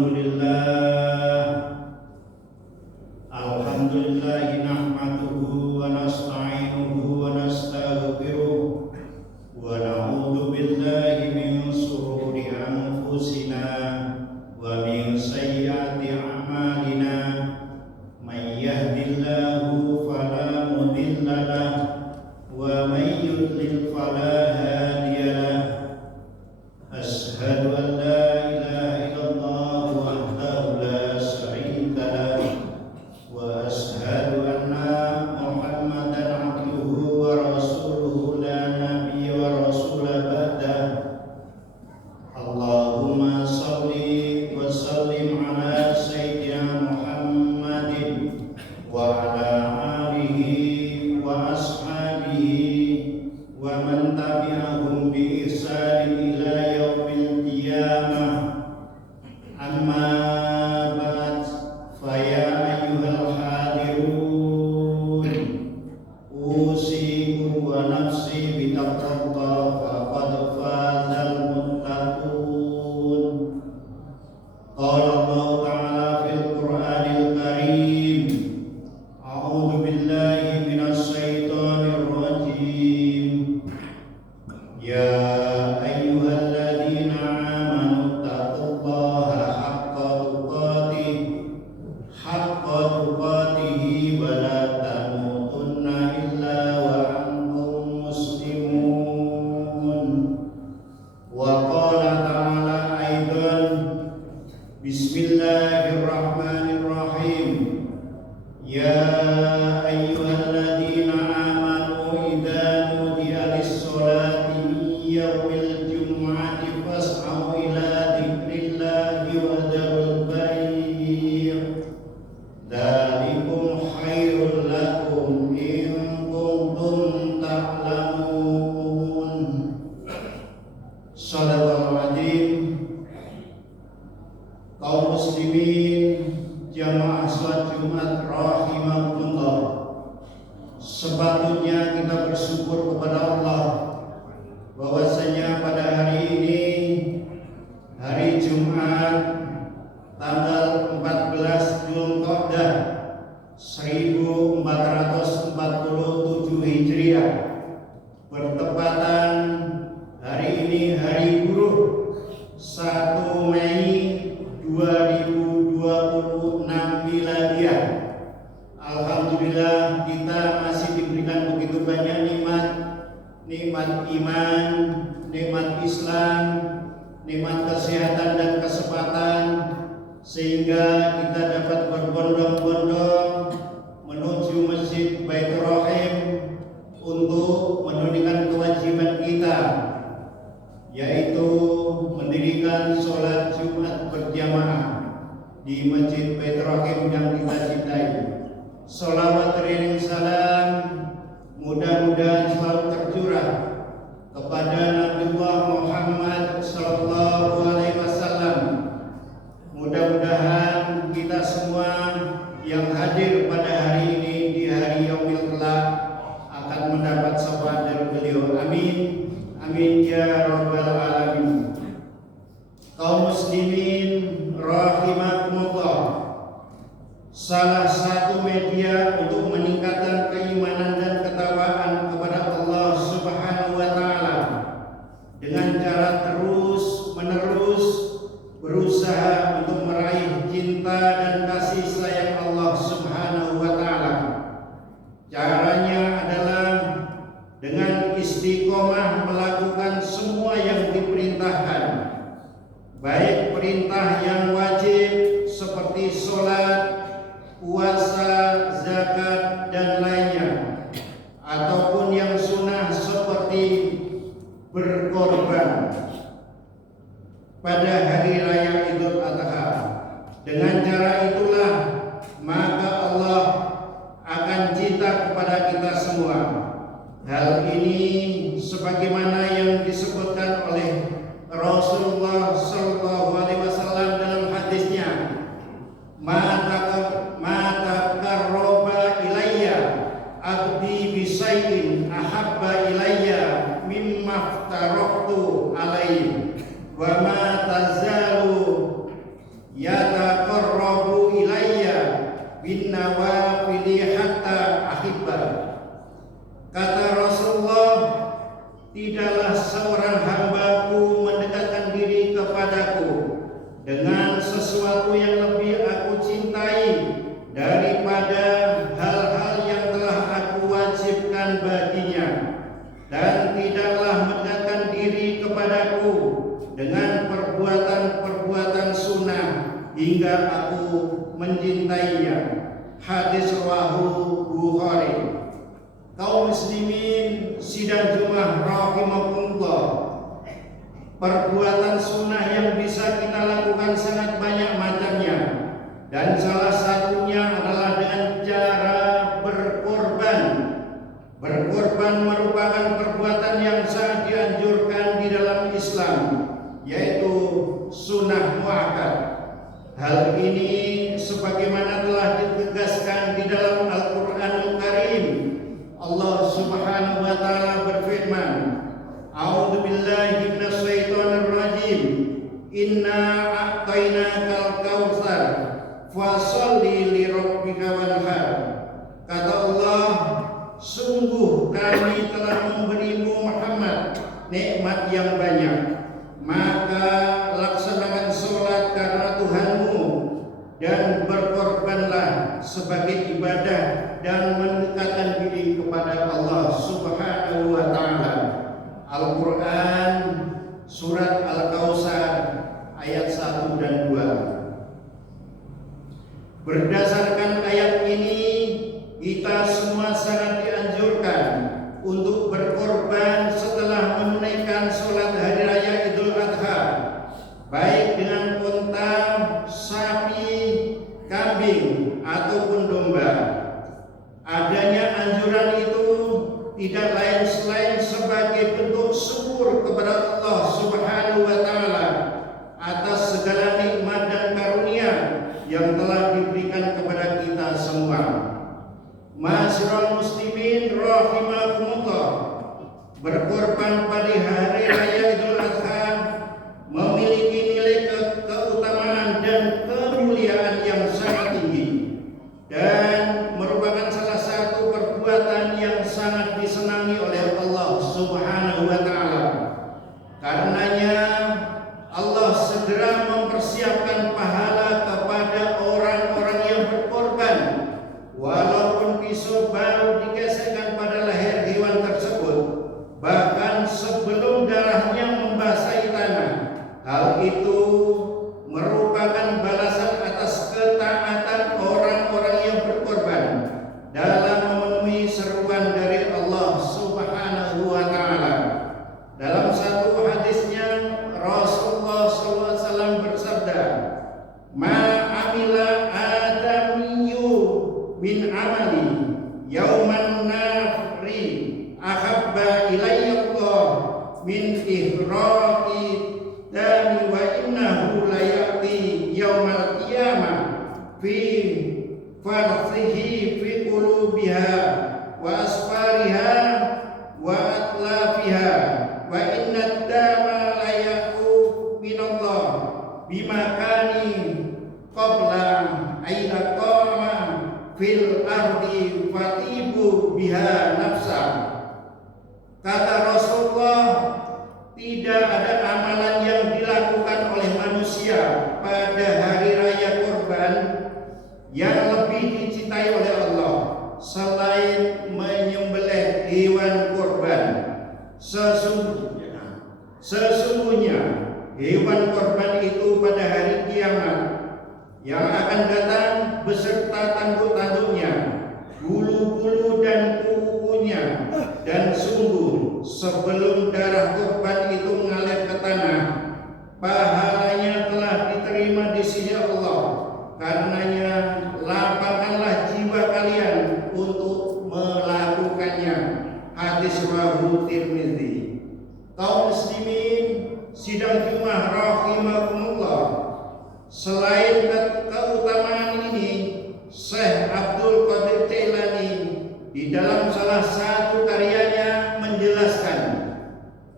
Alhamdulillah nahmaduhu wa nasta'inuhu wa nastaghfiruh wa na'udzu billahi min shururi anfusina wa min sayyiati a'malina. May yahdihillahu fala mudilla lahu wa may yudlil fala hadiya lahu. Asyhadu an la ilaha illallah wahdahu la syarika lahu wa asyhadu anna Muhammadan abduhu wa rasuluhu la nabiyya wa rasula ba'dahu. Allahumma shalli wa sallim ala sayyidina Muhammadin wa ala alihi wa ashabihi wa man tabi'ahum bi ihsanin ila yaumil qiyamah. Amma ba'd, fa ya ayyuhal hadirun, usikum wa nafsi bi taqwallah faqad fazal muttaqun. Qala Allah ta'ala fil Qur'anil Karim, a'udzu billahi minasy syaithanir rajim. Ya ayyuhalladzina amanu taqullaha haqqa tuqatih wa la tamutunna illa wa antum muslimun. Wa qala ta'ala aidan, bismillahirrahmanirrahim. Ya ayyuhalladzina amanu idza nudiya lis-sholati min yaumil jumu'ati fas'au ila dzikrillahi wa dzarul bai'. Dzalikum khairul lakum in kuntum ta'lamun. Shadaqallahul adzim. Kaum muslimin jamaah salat Jumat rahimakumullah, sepatutnya kita bersyukur kepada Allah bahwasanya pada hari ini, hari Jumat tanggal 14 Dzulqa'dah 1447 Hijriah, bertepatan hari ini hari buruh 1 Mei 2026 Miladiyah. Alhamdulillah kita masih diberikan begitu banyak nikmat iman, nikmat Islam, nikmat kesehatan dan kesempatan, sehingga kita dapat berbondong-bondong menuju Masjid Baitur Rahim untuk menunaikan kewajiban kita, yaitu mendirikan sholat Jumat berjamaah di Masjid Baitur Rahim yang kita cintai. Sholawat teriring salam mudah-mudahan selalu tercurah kepada Nabiullah Muhammad sallallahu alaihi wasallam. Mudah-mudahan kita semua yang hadir pada hari ini di hari yaumil kelak akan mendapat syafaat dari beliau. Amin. Amin ya rabbal alamin. Kaum muslimin rahimakumullah, salah satu media untuk meningkatkan keimanan dan ketakwaan kepada Allah Subhanahu wa taala dengan cara terus-menerus berusaha untuk meraih cinta dan kasih sayang Allah Subhanahu wa taala. Caranya adalah dengan istiqomah melakukan semua yang diperintahkan, baik perintah yang wajib seperti sholat, puasa, zakat, dan lainnya, ataupun yang sunnah seperti berkorban pada hari raya Idul Adha. Dengan cara itulah maka Allah akan cinta kepada kita semua. Hal ini sebagaimana yang disebutkan oleh Rasulullah sallallahu alaihi wasallam dalam hadisnya, mata karroba ilayya abdi bisayyin ahabba ilayya mimma aftaraqtu alaihi wa ma tazalu ya bin nawafili hatta ahibba. Kata Rasulullah, tidaklah seorang hambaku mendekatkan diri kepadaku dengan sesuatu yang lebih aku cintai daripada hal-hal yang telah aku wajibkan baginya, dan tidaklah mendekatkan diri kepadaku dengan perbuatan-perbuatan sunnah hingga aku mencintainya. Hadis rawahu Bukhari. Kaum muslimin sidang Jumat rahimakumullah, perbuatan sunnah yang bisa kita lakukan sangat banyak macamnya, dan salah satunya adalah dengan cara berkorban. Berkorban merupakan perbuatan yang sangat dianjurkan di dalam Islam, yaitu sunnah muakkad. Hal ini sebagaimana telah ditegaskan di dalam Al-Qur'anul Karim. Allah Subhanahu wa taala berfirman, A'udzu billahi minasyaitonir rajim. Inna a'tainakal kautsar fasholli li rabbika wanhar. Kata Allah, sungguh kami telah memberimu Muhammad nikmat yang banyak, maka laksanakan sholat karena Tuhanmu dan berkorbanlah sebagai ibadah dan mendekatkan diri kepada Allah Subhanahu wa taala. Al-Qur'an surat Al-Kautsar ayat 1 dan 2. Berdasarkan ayat ini, kita semua sangat dianjurkan untuk berkorban setelah menunaikan sholat hari raya Idul Adha, baik dengan unta, sapi, kambing ataupun domba. Adanya anjuran itu tidak lain selain sebagai bentuk syukur kepada Allah Subhanahu wa taala atas segala nikmat dan karunia yang telah diberikan kepada kita semua. Ma'asyiral muslimin rahimakumullah, berkorban pada hari raya Idul Adha memiliki nilai keutamaan dan kemuliaan yang sangat tinggi, dan merupakan salah satu perbuatan yang sangat disenangi oleh Allah Subhanahu wa taala. Karenanya Allah segera mempersiapkan pahala kepada orang-orang yang berkorban, walaupun pisau baru digesekkan pada leher hewan tersebut, bahkan sebelum darahnya membasahi tanah. Hal itu merupakan balasan atas ketaatan orang-orang yang berkorban dalam memenuhi seruan dari Allah Subhanahu wa taala. Dalam satu hadisnya Rasulullah SAW bersabda, "Ma amila adamiyyu min amali yauman nafri ahabba ilayya Allah min ihraqi dami wa innahu la ya'ti yaumal qiyamah fi farsihi fi qulubiha wa asfariha wa atlafiha wa inna dama la ya'u minallah bimakani qabla aina qama fil ardi fatibu biha nafsa." Kata Rasulullah, tidak ada amalan yang dilakukan oleh manusia pada hari raya Kurban yang lebih dicintai oleh Allah selain menyembelih hewan kurban. Sesungguhnya hewan kurban itu pada hari kiamat yang akan datang beserta tanduk-tanduknya, bulu-bulu dan kuku-kukunya, dan sungguh sebelum darah kurban itu mengalir ke tanah, pahalanya telah diterima di sisi Allah. Karenanya lapangkanlah jiwa kalian untuk melakukannya. Hadis rawahu Tirmidzi. Kaum muslimin sidang Jumat rahimakumullah, selain keutamaan ini, Syekh Abdul Qadir Jailani di dalam salah satu karyanya menjelaskan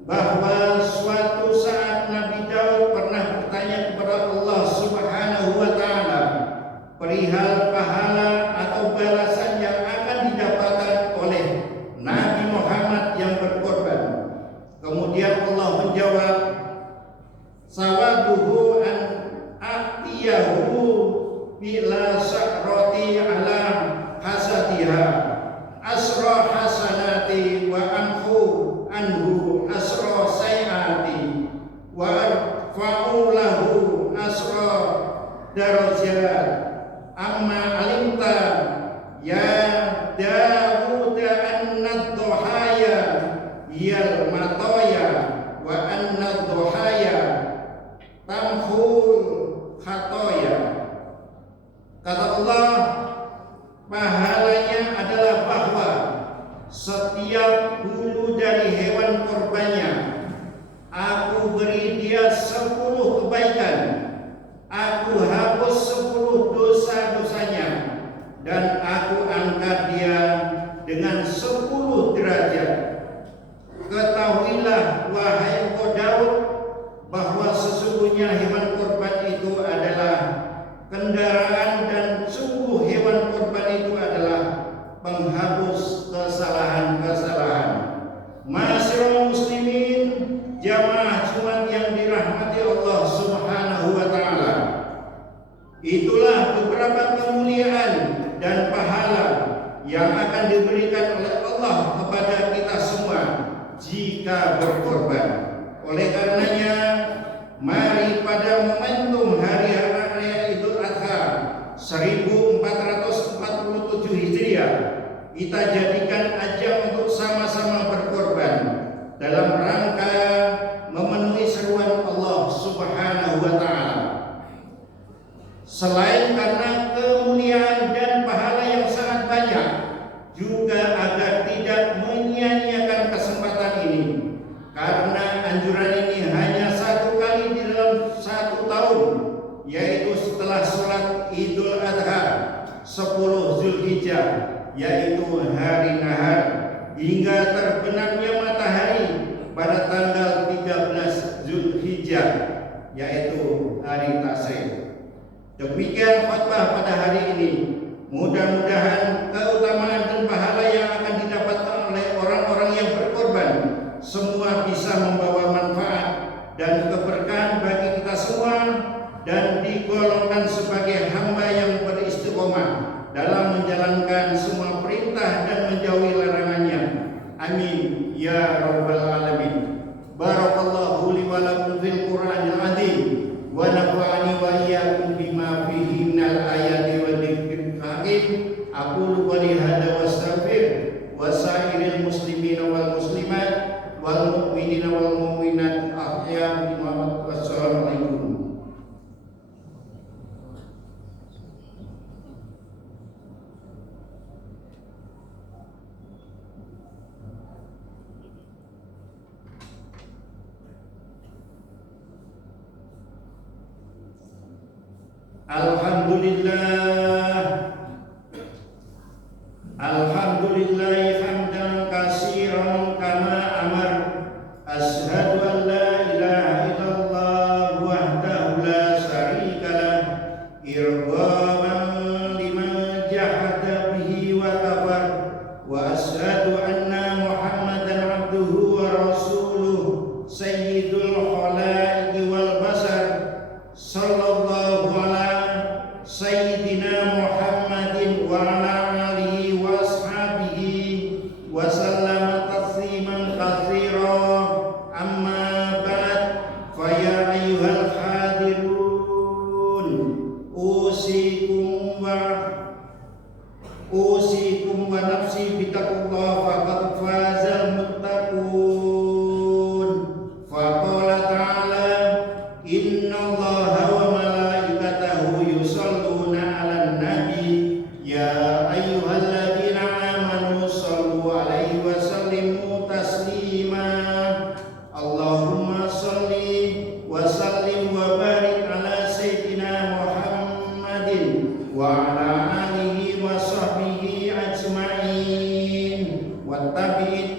bahwa suatu saat Nabi Daud pernah bertanya kepada Allah Subhanahu wa taala perihal pahala ya Dawud annad dhuhaya yal matoya wa annad dhuhaya tamhul khatoya. Kata Allah, pahalanya adalah bahwa setiap bulu dari hewan korbannya aku beri dia 10 kebaikan, aku hapus 10 dosa-dosanya, dan aku angkat dia dengan 10 derajat. Ketahuilah wahai engkau Daud, bahwa sesungguhnya hewan korban itu adalah kendaraan, dan sungguh hewan korban itu adalah penghapus kesalahan-kesalahan. Ma'asyiral muslimin, jamaah Jumat yang dirahmati Allah Subhanahu wa taala. Itulah beberapa kemuliaan dan pahala yang akan diberikan oleh Allah kepada kita semua jika berkorban. Oleh karenanya, mari pada momentum hari raya Idul Adha 1447 Hijriah kita jadikan ajang untuk sama-sama berkorban dalam rangka memenuhi seruan Allah Subhanahu wa taala. Selain karena kemuliaan dan pahala yang sangat banyak, juga agar tidak menyia-nyiakan kesempatan ini, karena anjuran ini hanya 1 kali di dalam 1 tahun, yaitu setelah sholat Idul Adha 10 Zulhijjah, yaitu hari nahar, hingga terbenamnya matahari pada tanggal 13 Zulhijjah, yaitu hari Tasyrik. Demikian khutbah pada hari ini. Mudah-mudahan keutamaan dan pahala yang akan didapatkan oleh orang-orang yang berkorban semua bisa membawa manfaat dan keberkahan bagi kita semua, dan digolongkan sebagai hamba yang beristiqomah dalam menjalankan semua perintah dan menjauhi larangannya. Amin ya rabbal alamin. Barakallahu li wa lakum fil Qur'anil azim wa nafa'ani wa iyyakum bima fihi minal ayati wa dzikril hakim. Aqulu qali hadza wa astaghfir wa sa'iril muslimina wal muslimat wal mu'minina wal mu'minat ahya wa wassalamualaikum. Alhamdulillah hamdan katsiran kama amar. Asyhadu an la ilaha illallah wahdahu la syarika lah, irghaman liman jahada bihi wa kafar. Wa asyhadu anna Muhammadan abduhu wa rasuluh sayyidul khalaiqi wal basar. Sallallahu ala Sayyidina Muhammadin wa ala alihi wa ashabihi wa sallama tasliman katsira. Amma ba'd, fa ya ayyuhal hadirun, usikum wa nafsi bitaqullah faqad fazal muttaqun. Faqala ta'ala, innallaha wa malaikatahu yusalluna 'alan nabi ya ayyuhalladzina amanu shallu 'alaihi wa sallimu taslima. Allahumma shalli wa sallim wa barik ala sayyidina Muhammadin wa ala alihi wa sahbihi ajma'in wa tabi'in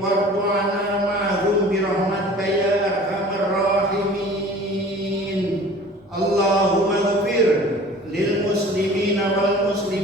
wardu'ana ma'hum birahmatika ya arhamar rahimin. Allahumma ghfir lil muslimina wal muslimat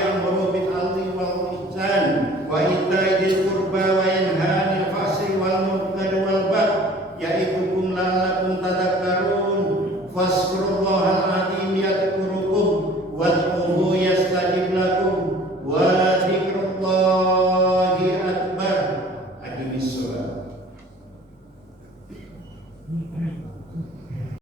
yang